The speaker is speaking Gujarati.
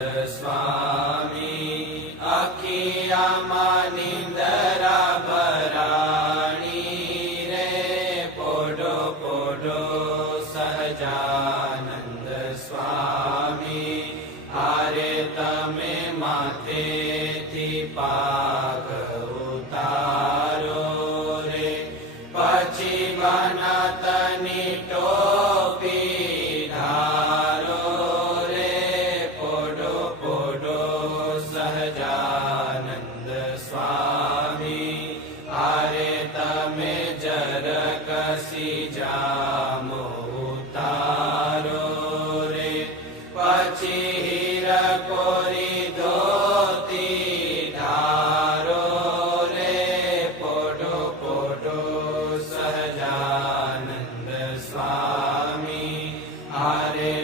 સ્વામી નિંદરા ભરાણી રે પોડો પોડો સહજાનંદ સ્વામી હારે તમે માથેથી પાગ ઉતારો રે પછી બનાતની ટોપી કસી જામો તારો રે. પછી હીર કોરી ધોતી ધારો રે. પોઢો પોઢો સહજાનંદ સ્વામી, હારે